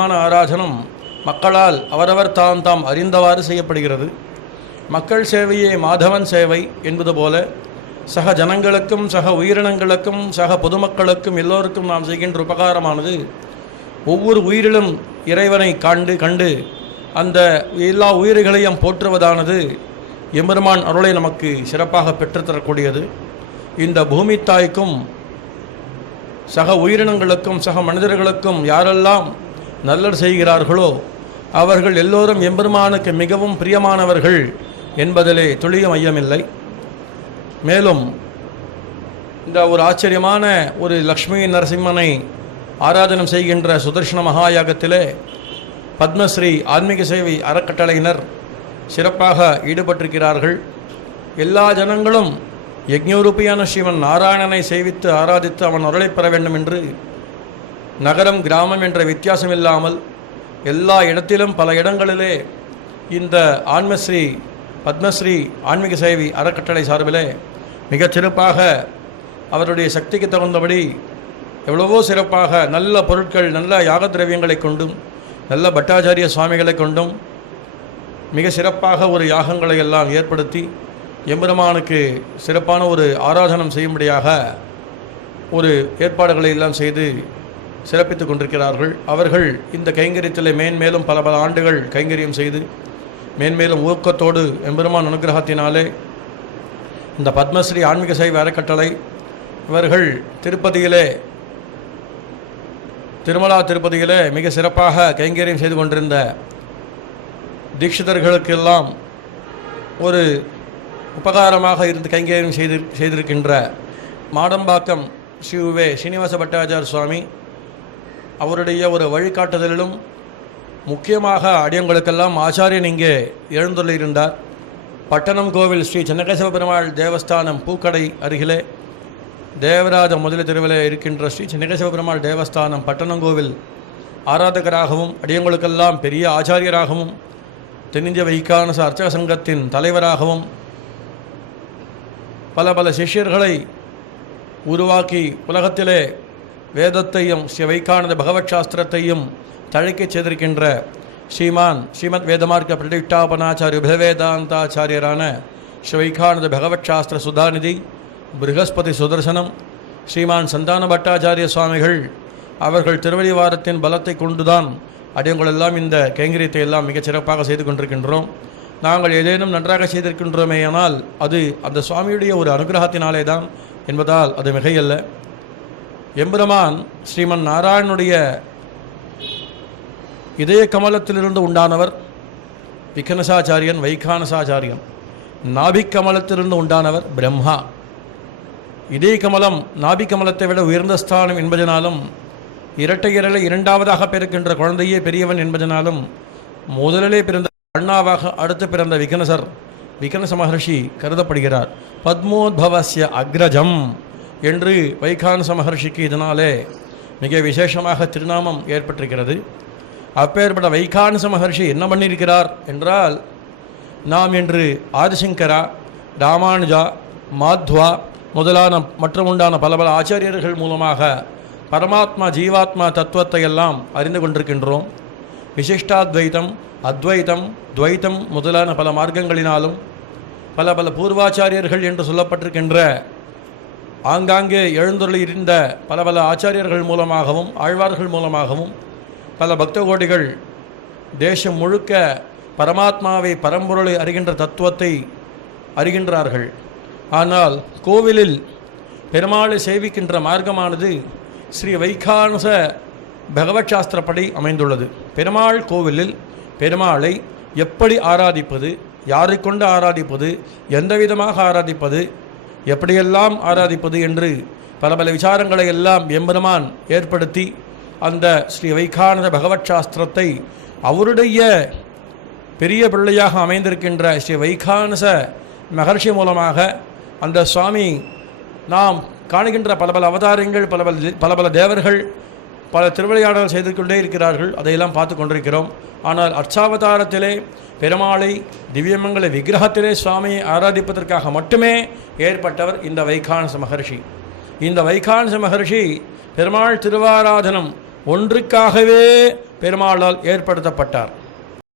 ஆராதனம் மக்களால் அவரவர் தாம் அறிந்தவாறு செய்யப்படுகிறது. மக்கள் சேவையே மாதவன் சேவை என்பது போல சக ஜனங்களுக்கும் சக உயிரினங்களுக்கும் சக பொதுமக்களுக்கும் எல்லோருக்கும் நாம் செய்கின்ற உபகாரமானது ஒவ்வொரு உயிரிலும் இறைவனை கண்டு அந்த எல்லா உயிர்களையும் போற்றுவதானது எம்பெருமான் அருளை நமக்கு சிறப்பாக பெற்றுத்தரக்கூடியது. இந்த பூமி தாய்க்கும் சக உயிரினங்களுக்கும் சக மனிதர்களுக்கும் யாரெல்லாம் நல்லது செய்கிறார்களோ அவர்கள் எல்லோரும் எம்பெருமானுக்கு மிகவும் பிரியமானவர்கள் என்பதிலே துளியும் ஐயமில்லை. மேலும் இந்த ஒரு ஆச்சரியமான ஒரு லக்ஷ்மி நரசிம்மனை ஆராதனம் செய்கின்ற சுதர்ஷன மகாயாகத்திலே பத்மஸ்ரீ ஆன்மீக சேவை அறக்கட்டளையினர் சிறப்பாக ஈடுபட்டிருக்கிறார்கள். எல்லா ஜனங்களும் யஜ்ஞரூபியான ஸ்ரீமன் நாராயணனை சேவித்து ஆராதித்து அவன் அருளை பெற வேண்டும் என்று நகரம் கிராமம் என்ற வித்தியாசம் இல்லாமல் எல்லா இடத்திலும் பல இடங்களிலே இந்த பத்மஸ்ரீ ஆன்மீக சேவை அறக்கட்டளை சார்பிலே மிகச் சிறப்பாக அவருடைய சக்திக்கு தகுந்தபடி எவ்வளவோ சிறப்பாக நல்ல பொருட்கள் நல்ல யாக திரவியங்களை கொண்டும் நல்ல பட்டாச்சாரிய சுவாமிகளை கொண்டும் மிக சிறப்பாக ஒரு யாகங்களை எல்லாம் ஏற்படுத்தி எம்பெருமானுக்கு சிறப்பான ஒரு ஆராதனம் செய்யும்படியாக ஒரு ஏற்பாடுகளை எல்லாம் செய்து சிறப்பித்து கொண்டிருக்கிறார்கள். அவர்கள் இந்த கைங்கரியத்தில் மேன்மேலும் பல ஆண்டுகள் கைங்கரியம் செய்து மேன்மேலும் ஊக்கத்தோடு எம்பெருமான் அனுகிரகத்தினாலே இந்த பத்மஸ்ரீ ஆன்மீக சேவை அறக்கட்டளை இவர்கள் திருமலா திருப்பதியிலே மிக சிறப்பாக கைங்கரியம் செய்து கொண்டிருந்த தீட்சிதர்களுக்கெல்லாம் ஒரு உபகாரமாக இருந்து கைங்கரியம் செய்திருக்கின்ற மாடம்பாக்கம் ஸ்ரீ ஸ்ரீனிவாச பட்டாச்சார சுவாமி அவருடைய ஒரு வழிகாட்டுதலிலும் முக்கியமாக அடியங்களுக்கெல்லாம் ஆச்சாரியன் இங்கே எழுந்துள்ளிருந்தார். பட்டணம் கோவில் ஸ்ரீ சென்னகேசவ பெருமாள் தேவஸ்தானம் பூக்கடை அருகிலே தேவராஜ முதலி தெருவிலே இருக்கின்ற ஸ்ரீ சென்னகேசவ பெருமாள் தேவஸ்தானம் பட்டணங்கோவில் ஆராதகராகவும் அடியங்களுக்கெல்லாம் பெரிய ஆச்சாரியராகவும் தென்னிந்திய வைகானச அர்ச்சக சங்கத்தின் தலைவராகவும் பல சிஷ்யர்களை உருவாக்கி உலகத்திலே வேதத்தையும் ஸ்ரீ வைகானத பகவத் சாஸ்திரத்தையும் தழைக்கச் செய்திருக்கின்ற ஸ்ரீமத் வேதமார்க்க பிரதிஷ்டாபனாச்சாரிய உபவேதாந்தாச்சாரியரான ஸ்ரீ வைகானத பகவத் சாஸ்திர சுதாநிதி ப்ரஹஸ்பதி சுதர்சனம் ஸ்ரீமான் சந்தான பட்டாச்சாரிய சுவாமிகள் அவர்கள் திருவடிவாரத்தின் பலத்தை கொண்டுதான் அடியங்களெல்லாம் இந்த கைங்கரியத்தை எல்லாம் மிகச் சிறப்பாக செய்து கொண்டிருக்கின்றோம். நாங்கள் ஏதேனும் நன்றாக செய்திருக்கின்றோமேயானால் அது அந்த சுவாமியுடைய ஒரு அனுகிரகத்தினாலே தான் என்பதால் அது மிகையல்ல. எம்பெருமான் ஸ்ரீமன் நாராயணனுடைய இதய கமலத்திலிருந்து உண்டானவர் விகனசாச்சாரியன் வைகானசாச்சாரியன். நாபிக் கமலத்திலிருந்து உண்டானவர் பிரம்மா. இதய கமலம் நாபிக் கமலத்தை விட உயர்ந்த ஸ்தானம் என்பதனாலும் இரட்டையரலை இரண்டாவதாக பிறக்கின்ற குழந்தையே பெரியவன் என்பதனாலும் முதலிலே பிறந்த அண்ணாவாக அடுத்து பிறந்த விகனச மகர்ஷி கருதப்படுகிறார். பத்மோத்பவஸ்ய அக்ரஜம் என்று வைகானச மகர்ஷிக்கு இதனாலே மிக விசேஷமாக திருநாமம் ஏற்பட்டிருக்கிறது. அப்பேற்பட்ட வைகானச மகர்ஷி என்ன பண்ணியிருக்கிறார் என்றால், நாம் என்று ஆதிசங்கரா, ராமானுஜா, மாத்வா முதலான மற்றும் உண்டான பல ஆச்சாரியர்கள் மூலமாக பரமாத்மா ஜீவாத்மா தத்துவத்தை எல்லாம் அறிந்து கொண்டிருக்கின்றோம். விசிஷ்டாத்வைத்தம், அத்வைத்தம், துவைத்தம் முதலான பல மார்க்கங்களினாலும் பல பூர்வாச்சாரியர்கள் என்று சொல்லப்பட்டிருக்கின்ற ஆங்காங்கே எழுந்துள்ளி இருந்த பல ஆச்சாரியர்கள் மூலமாகவும் ஆழ்வார்கள் மூலமாகவும் பல பக்த கோடிகள் தேசம் முழுக்க பரமாத்மாவை பரம்பொருளை அறிகின்ற தத்துவத்தை அறிகின்றார்கள். ஆனால் கோவிலில் பெருமாளை சேவிக்கின்ற மார்க்கமானது ஸ்ரீ வைகானச பகவத் சாஸ்திரப்படி அமைந்துள்ளது. பெருமாள் கோவிலில் பெருமாளை எப்படி ஆராதிப்பது, யாரை கொண்டு ஆராதிப்பது, எந்த விதமாக ஆராதிப்பது, எப்படியெல்லாம் ஆராதிப்பது என்று பல விசாரங்களை எல்லாம் எம்பெருமான் ஏற்படுத்தி அந்த ஸ்ரீ வைகானத பகவத் சாஸ்திரத்தை அவருடைய பெரிய பிள்ளையாக அமைந்திருக்கின்ற ஸ்ரீ வைகானச மகர்ஷி மூலமாக அந்த சுவாமி நாம் காணுகின்ற பல அவதாரங்கள் பல தேவர்கள் பல திருவிளையாடல் செய்து கொண்டே இருக்கிறார்கள். அதையெல்லாம் பார்த்து கொண்டிருக்கிறோம். ஆனால் அர்ச்சாவதாரத்திலே பெருமாளை திவ்யமங்கல விக்கிரகத்திலே சுவாமியை ஆராதிப்பதற்காக மட்டுமே ஏற்பட்டவர் இந்த வைகானச மகர்ஷி. இந்த வைகானச மகர்ஷி பெருமாள் திருவாராதனம் ஒன்றுக்காகவே பெருமாளால் ஏற்படுத்தப்பட்டார்.